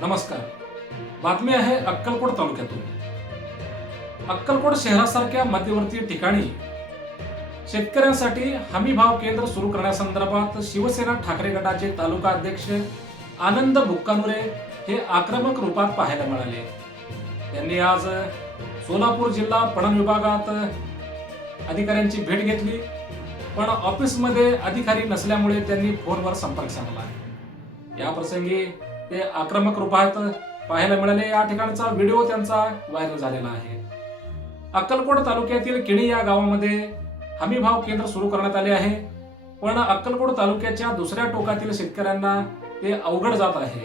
नमस्कार. बातमी आहे अक्कलकोट तालुक्यातून. अक्कलकोट शहरासारख्या मध्यवर्ती ठिकाणी शेतकऱ्यांसाठी हमी भाव केंद्र सुरू करण्यासंदर्भात शिवसेना ठाकरे गटाचे तालुका अध्यक्ष आनंद बुक्कानुरे हे आक्रमक रूपात पाहायला मिळाले. त्यांनी आज सोलापूर जिल्हा पणन विभागात अधिकाऱ्यांची भेट घेतली, पण ऑफिसमध्ये अधिकारी नसल्यामुळे त्यांनी फोनवर संपर्क साधला. या प्रसंगी ते आक्रमक रूपात पाहायला मिळाले. या ठिकाणचा व्हिडिओ त्यांचा व्हायरल झालेला आहे. अक्कलकोट तालुक्यातील किणी या गावामध्ये हमी भाव केंद्र सुरू करण्यात आले आहे, पण अक्कलकोट तालुक्याच्या दुसऱ्या टोकातील शेतकऱ्यांना ते अवघड जात आहे.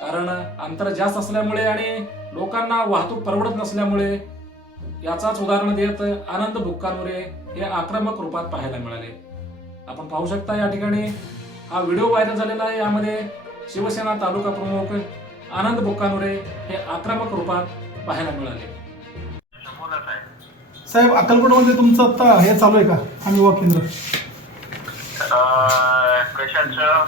कारण अंतर जास्त असल्यामुळे आणि लोकांना वाहतूक परवडत नसल्यामुळे. याचाच उदाहरण देत आनंद बुक्कानुरे हे आक्रमक रूपात पाहायला मिळाले. आपण पाहू शकता या ठिकाणी हा व्हिडिओ व्हायरल झालेला आहे. यामध्ये शिवसेना तालुका प्रमुख आनंद बुक्कानुरे हे आक्रमक रूपात पाहायला मिळाले. साहेब, अक्कलकोटमध्ये तुमचं आता हे चालू आहे का हमी भाव केंद्र? कशाचं?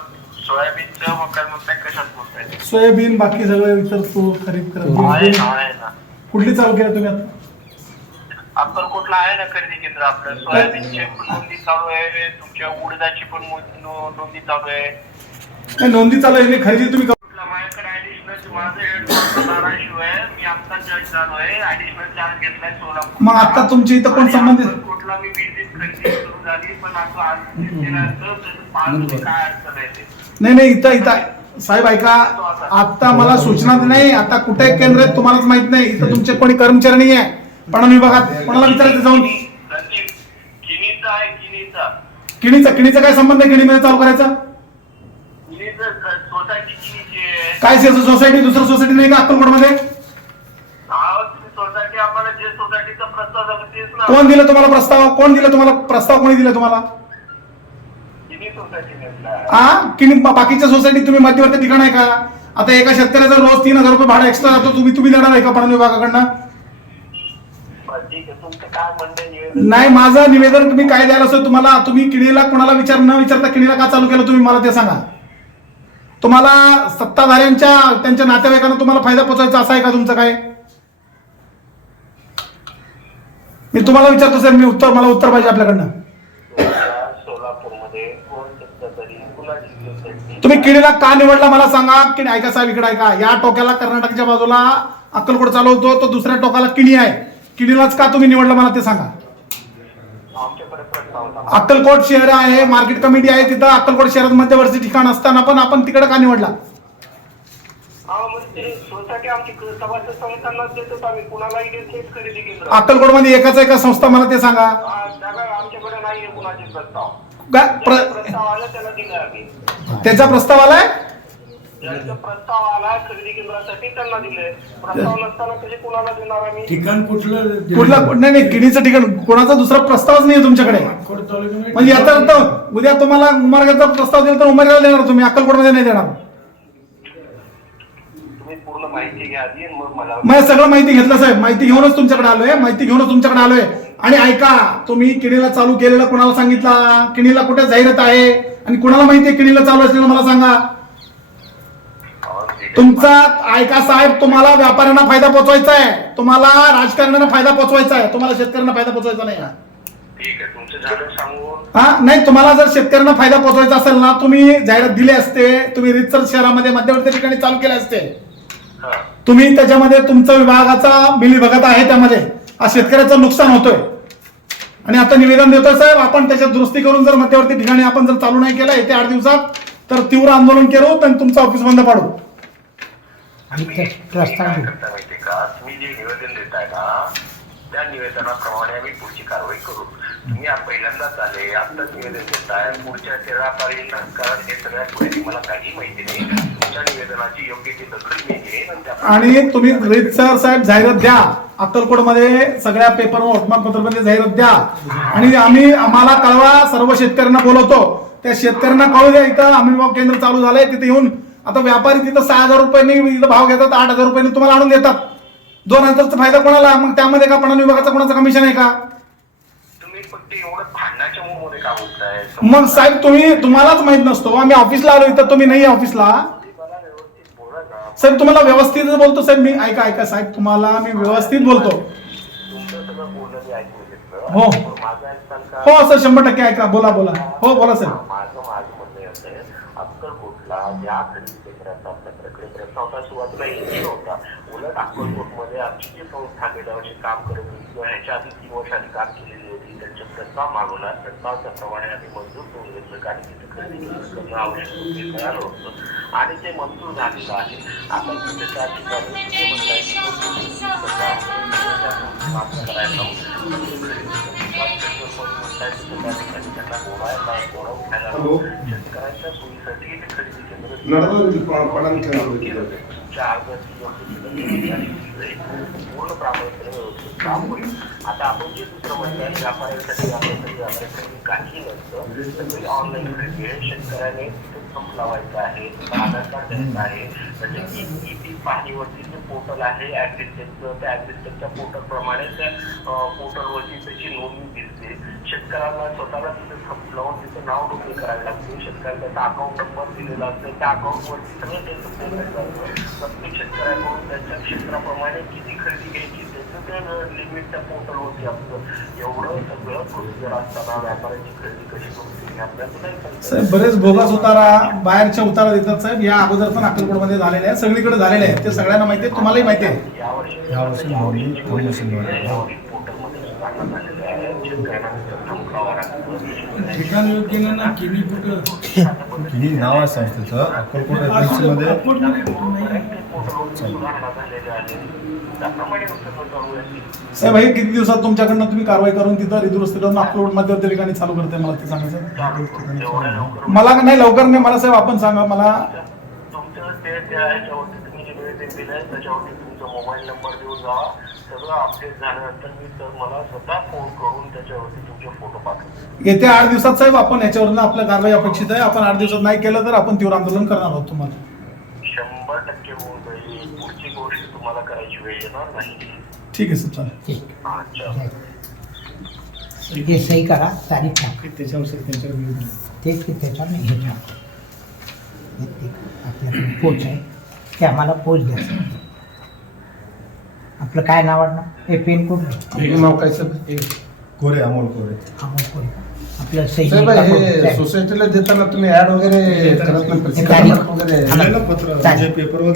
सोयाबीनचं मका म्हणताय, कशात म्हणताय? सोयाबीन बाकी सगळं इतर तूर खरीप आहे ना. कुठली चालू केलं तुम्ही आता? अक्कलकोटला आहे ना खरेदी केंद्र आपलं. सोयाबीनची पण नोंदी चालू आहे, तुमच्या उडदाची पण नोंदी चालू आहे. नाही, नोंदी चालू आहे नाही, खरेदी तुम्ही माझ्याकडे ऍडिशनल माझं धाराशिव आहे. मी आता जॉईन झालो आहे. ऍडिशनल चार्ज घेतलाय सोलापूर. मग आता तुमची इथं कोण संबंधित? अक्कलकोटला मी विजिट खरेदी सुरू झाली, पण आता आज काय अडचण आहे ते. नाही, इथं साहेब ऐका, आता मला सूचना नाही. आता कुठे केंद्र आहे तुम्हालाच माहित नाही. इथं तुमचे कोणी कर्मचारी नाही आहे पणन विभागात. कोणाला विचारायचं जाऊन? किणीचा आहे. किणीचा काय संबंध आहे किणीमध्ये चालू करायचा? सोसायटी किणीची आहे. काय सोसायटी? दुसरं सोसायटी नाही का अक्कलकोटमध्ये? सोसायटी आम्हाला जे सोसायटीचा प्रस्ताव झाला तेच ना. कोण दिलं तुम्हाला प्रस्ताव? कोणी दिला तुम्हाला? किणी सोसायटी किणी बाकीच्या सोसायटी तुम्ही मध्यवर्ती ठिकाण आहे का? आता एका शेतकऱ्याचा रोज 3000 रुपये भाडा एक्स्ट्रा जातो, तुम्ही देणार आहे का पणन विभागाकडनं? नाही, माझं निवेदन तुम्ही काय द्यायला असं तुम्हाला, तुम्ही किणीला कोणाला न विचारता किणीला का चालू केलं तुम्ही मला ते सांगा. तुम्हाला सत्ताधाऱ्यांच्या त्यांच्या नातेवाईकांना तुम्हाला फायदा पोहोचायचा असा आहे का तुमचं काय? मी तुम्हाला विचारतो सर, मला उत्तर पाहिजे आपल्याकडनं. तुम्ही किणीला का निवडला मला सांगा. किणी ऐका साहेब, इकडे ऐका. या टोक्याला कर्नाटकच्या बाजूला अक्कलकोट चालू होतो, तो दुसऱ्या टोकाला किणी आहे. किणीलाच का तुम्ही निवडलं मला ते सांगा. अक्कलकोट शहर आहे, मार्केट कमिटी आहे तिथं. अक्कलकोट शहरात मध्यवर्ती ठिकाण असताना पण आपण तिकडे का निवडला? अक्कलकोट मध्ये एकाच एका संस्था, मला ते सांगा. त्याचा प्रस्ताव आलाय? प्रस्ताव आला खरेदी केंद्रासाठी, त्यांना दिले. प्रस्ताव नसताना त्याचे कुणाला देणार आम्ही? ठिकाण कुठलं? नाही, किणीचं ठिकाण कोणाचा दुसरा प्रस्तावच नाही तुमच्याकडे. म्हणजे याचा अर्थ उद्या तुम्हाला उमरगाचा प्रस्ताव दिला तर उमरगाला देणार तुम्ही, अक्कलकोटमध्ये नाही देणार. तुम्ही पूर्ण माहिती घ्या आधी, मग मला. मी सगळं माहिती घेतलं साहेब, माहिती घेऊनच तुमच्याकडे आलोय. आणि ऐका, तुम्ही किणीला चालू केलेलं कोणाला सांगितला? किणीला कुठे जाहिरात आहे आणि कोणाला माहिती आहे किणीला चालू असलेलं मला सांगा. तुमचा ऐका साहेब, तुम्हाला व्यापाऱ्यांना फायदा पोहोचवायचा आहे, तुम्हाला राजकारण्यांना फायदा पोहोचवायचा आहे, तुम्हाला शेतकऱ्यांना फायदा पोहोचवायचा नाही. ठीक आहे, तुमचं झालं सांगून. नाही, तुम्हाला जर शेतकऱ्यांना फायदा पोहोचवायचा असेल ना, तुम्ही जाहिरात दिली असते, तुम्ही रितसर शहरामध्ये मध्यवर्ती ठिकाणी चालू केले असते. तुम्ही त्याच्यामध्ये तुमचा विभागाचा मिलीभगत आहे, त्यामध्ये आज शेतकऱ्याचं नुकसान होतोय. आणि आता निवेदन देतोय साहेब, आपण त्याच्यात दुरुस्ती करून जर मध्यवर्ती ठिकाणी आपण जर चालू नाही केलं येत्या 8 दिवसात तर तीव्र आंदोलन करू आणि तुमचं ऑफिस बंद पाडू. तुम्ही जे निवेदन देताय ना, त्या निवेदनाप्रमाणे आम्ही पुढची कारवाई करू. तुम्ही पहिल्यांदाच आले, आत्ताच निवेदन देताय. पुढच्या 13 तारखेला, कारण हे सगळ्या पुढे मला काही माहिती नाही. तुमच्या निवेदनाची योग्य ती दखल मी घेईन. आणि तुम्ही रितसर साहेब जाहिरात द्या, अक्कलकोटमध्ये सगळ्या पेपरवर वर्तमानपत्रामध्ये जाहिरात द्या. आणि आम्हाला कळवा, सर्व शेतकऱ्यांना बोलवतो, त्या शेतकऱ्यांना कळू द्या इथं हमी भाव केंद्र चालू झालंय. तिथे येऊन आता व्यापारी तिथं 6000 रुपयांनी भाव घेतात, 8000 रुपयांनी तुम्हाला आणून देतात. 2000चा फायदा कोणाला? मग त्यामध्ये का पणन विभागाचा कोणाचं कमिशन आहे का? तुम्ही फक्त एवढं भांडणाच्या मूडमध्ये का बोलताय? मग साहेब तुम्हालाच माहित नसतो. आम्ही ऑफिसला आलो इथं, तुम्ही नाही ऑफिसला. साहेब तुम्हाला व्यवस्थित बोलतो साहेब मी, ऐका साहेब, तुम्हाला मी व्यवस्थित बोलतो. तुमचं सगळं बोलणं मी ऐकून घेतलं. हो. पण माझं ऐकताल का? हो सर, 100% ऐका. बोला हो बोला साहेब. माझं म्हणणं असं आहे, अक्कलकोटला ज्या खरेदी केंद्राचा आपल्याकडे प्रस्ताव होता, सुरुवातीला इंजिन होता. उलट अक्कलकोटमध्ये आमची जी संस्था गेल्या वर्षी काम करत होती किंवा ह्याच्या आधी 3 वर्ष आधी काम केलेली होती, त्यांचे प्रस्ताव मागवला. प्रस्तावाच्या प्रमाणे आम्ही मंजूर करून घेतलं, कारण तिथे खरेदी करणं आवश्यक होते, मिळालं होतं आणि ते मंजूर झालेलं आहे. आता तिथे त्या ठिकाणी ते म्हणताय की शेतकऱ्यांच्या सोयीसाठी ते खरेदी पूर्ण प्रामुख्याने व्यवस्थित काम होईल. आता आपण जे दुसरं म्हणताय व्यापाऱ्यांसाठी काही नसतं, सगळी ऑनलाईन खरेदी आहे. शेतकऱ्याने संप लावायचा आहे, आधार कार्ड द्यायचं आहे, म्हणजे ई पाहणीवरती जे पोर्टल आहे ऍग्रिटेकचं, त्या ऍग्रिटेकच्या पोर्टल प्रमाणे त्या पोर्टलवरती त्याची नोंदणी दिसते. शेतकऱ्यांना स्वतःला तिथे संप लावून तिचं नाव नोंदणी करावी लागते. शेतकऱ्याला त्याचा अकाउंट नंबर दिलेला असतो, त्या अकाउंटवरती सगळं त्याचं पेमेंट जातं. प्रत्येक शेतकऱ्याकडून त्यांच्या क्षेत्राप्रमाणे किती खरेदी घ्यायची त्याचं ते लिमिट त्या पोर्टलवरती असतं. एवढं सगळं प्रोसिजर असताना व्यापाऱ्यांची खरेदी कशी करून आपल्याला नाही साहेब बरेच बोगस उतारा, बाहेरच्या उतारा देतात साहेब. या अगोदर पण अक्कलकोटमध्ये झालेले आहे, सगळीकडे झालेले आहे, ते सगळ्यांना माहिती आहे, तुम्हालाही माहिती आहे. नाव आहे संस्थेचं अक्कलकोट एजन्सीमध्ये. साहेब हे किती दिवसात तुमच्याकडनं तुम्ही कारवाई करून तिथं रिदुरुस्ती करून अक्कलकोट मध्यवर्ती ठिकाणी चालू करते, मला ते सांगायचं. मला नाही लवकर नाही, मला साहेब आपण सांगा मला. तुमचं ते ह्याच्यावरती तुम्ही जे निवेदन दिलंय त्याच्यावरती तुमचा मोबाईल नंबर देऊन जावा. सगळं अपडेट झाल्यानंतर मी तर मला स्वतः फोन करून त्याच्यावरती तुमचे फोटो पाठवतो. येत्या 8 दिवसात साहेब आपण याच्यावरून आपल्या कारवाई अपेक्षित आहे. आपण 8 दिवसात नाही केलं तर आपण तीव्र आंदोलन करणार आहोत. तुम्हाला 100% होऊन जाईल. पुढची गोष्ट तुम्हाला करायची वेळ येणार नाही. ठीक आहे सर, चालेल. ठीक अच्छा. हे सही करा, तारीख टाका. त्याच्यावर सर त्यांच्याकडे तेच की त्याच्यावर नाही ह्याच्या आपल्याकडे पोच आहे ते आम्हाला पोच द्यायचं. आपलं काय नाव आहे ना, हे पेन कोड नाव काय सर? कोरे, अमोल कोरे. अमोल कोड. आपलं सही साहेब हे सोसायटीला देताना तुम्ही ऍड वगैरे करत नाही, तारीख वगैरे तारीख. पेपरवर